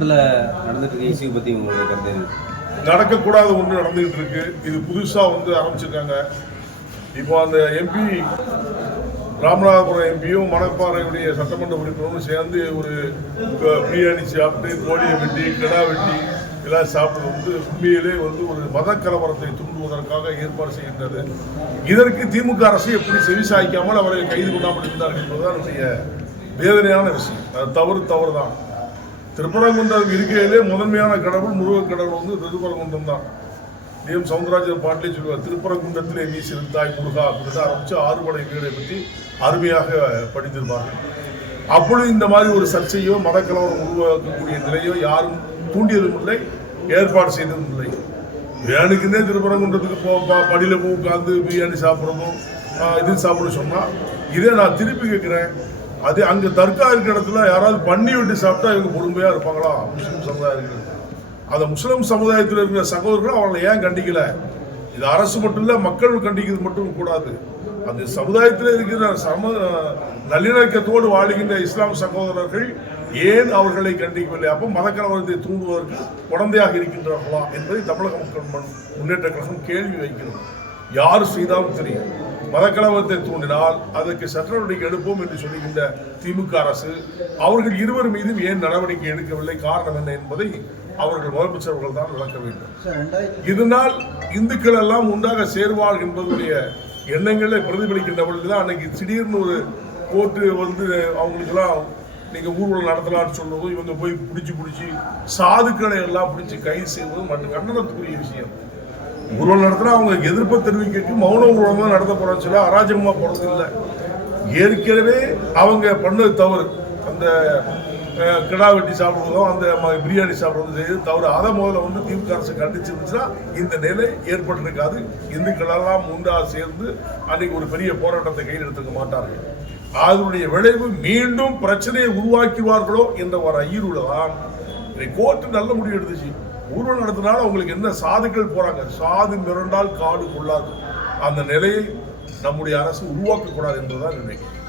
தமிழ்நாட்டில் நடந்துட்டு இருக்க இஷ்யூ பற்றி உங்களுடைய கருத்து நடக்கக்கூடாத ஒன்று நடந்துகிட்டு இருக்கு. இது புதுசாக ஆரம்பிச்சிருக்காங்க. இப்போ அந்த எம்பி ராமநாதபுரம் எம்பியும் மணப்பாறையுடைய சட்டமன்ற உறுப்பினரும் சேர்ந்து ஒரு பிரியாணி சாப்பிட்டு கோழியை வெட்டி கிடா வெட்டி எல்லாம் சாப்பிட்டு உண்மையிலே ஒரு மத கலவரத்தை தூண்டுவதற்காக ஏற்பாடு செய்கின்றது. இதற்கு திமுக அரசு எப்படி செவிசாய்க்காமல் அவரை கைது கொள்ளாமல் இருந்தார்கள் என்பதுதான் என்னுடைய வேதனையான விஷயம். அது தவறு தான். திருப்பரங்குன்றம் இருக்கையிலே முதன்மையான கடவுள் முருகக் கடவுள் திருப்பரங்குன்றம் தான். எம் சவுந்தரராஜன் பாட்டிலே சொல்லுவார், திருப்பரங்குன்றத்திலே நீ சிறுத்தாய் முருகா அப்படின்னு ஆரம்பிச்சு ஆறுபடை வீடை பற்றி அருமையாக படித்திருப்பார்கள். அப்பொழுது இந்த மாதிரி ஒரு சர்ச்சையோ மத கலவரம் உருவாக்கக்கூடிய நிலையோ யாரும் தூண்டியதும் இல்லை, ஏற்பாடு செய்ததும் இல்லை. வேணுக்குன்னே திருப்பரங்குன்றத்துக்கு படியில் உட்காந்து பிரியாணி சாப்பிட்றதும் இது சாப்பிட சொன்னால் இதே நான் திருப்பி கேட்குறேன். அது அங்கே தர்கா இருக்கிற இடத்துல யாராவது பண்ணி விட்டு சாப்பிட்டா இவங்க பொறுமையாக இருப்பாங்களா? முஸ்லீம் சமுதாயத்தில் அந்த முஸ்லீம் சமுதாயத்தில் இருக்கிற சகோதரர்கள் அவங்களை ஏன் கண்டிக்கல? இது அரசு மட்டும் இல்லை, மக்கள் கண்டிக்கிறது மட்டும் கூடாது. அந்த சமுதாயத்தில் இருக்கிற நல்லிணக்கத்தோடு வாழுகின்ற இஸ்லாம் சகோதரர்கள் ஏன் அவர்களை கண்டிக்கவில்லை? அப்போ மதக்கலவரத்தை தூண்டுவதற்கு குழந்தையாக இருக்கின்றார்களா என்பதை தமிழக மக்கள் முன்னேற்ற கழகம் கேள்வி வைக்கிறோம். யார் செய்தாலும் தெரியும், மதக்கலவரத்தை தூண்டினால் அதற்கு சட்ட நடவடிக்கை எடுப்போம் என்று சொல்லுகின்ற திமுக அரசு அவர்கள் இருவர் மீதும் ஏன் நடவடிக்கை எடுக்கவில்லை? காரணம் என்ன என்பதை அவர்கள் முதலமைச்சர்கள் தான் விளக்க வேண்டும். இதனால் இந்துக்கள் எல்லாம் உண்டாக சேர்வாள் என்பதுடைய எண்ணங்களை பிரதிபலிக்கின்ற பொழுதுதான் அன்னைக்கு திடீர்னு ஒரு கோர்ட்டு அவங்களுக்கெல்லாம் நீங்கள் ஊர்வலம் நடத்தலாம்னு சொல்லுவதும் இவங்க போய் பிடிச்சி சாதுக்களை எல்லாம் பிடிச்சி கைது செய்வதும் மற்றும் கண்டனத்துக்குரிய விஷயம். ஊர்வலம் நடத்தினா அவங்க எதிர்ப்பை தெரிவிக்க மௌன ஊர்வலம் தான் நடத்த போறோம்னு சொல்லி அராஜகமாக போறது இல்லை. ஏற்கனவே அவங்க பண்ணது தவறு. அந்த கிடா வெட்டி சாப்பிடுவதும் அந்த பிரியாணி சாப்பிடுவதும் செய்து தவறு. அதை முதல்ல திமுக அரசு கண்டிச்சிருந்துச்சுன்னா இந்த நிலை ஏற்பட்டிருக்காது. இந்துக்களெல்லாம் உண்டாக சேர்ந்து அன்னைக்கு ஒரு பெரிய போராட்டத்தை கையில் எடுத்துக்க மாட்டார்கள். அதனுடைய விளைவு மீண்டும் பிரச்சனையை உருவாக்குவார்களோ என்ற ஒரு ஐயருல தான் கோர்ட்டு நல்ல முடிவு எடுத்துச்சு. ஊர்வலம் நடத்தினாலும் அவங்களுக்கு என்ன சாதுக்கள் போறாங்க, சாது மிரண்டால் காடு கொள்ளாது. அந்த நிலையை நம்முடைய அரசு உருவாக்கக்கூடாது என்பதுதான் நினைக்கிறேன்.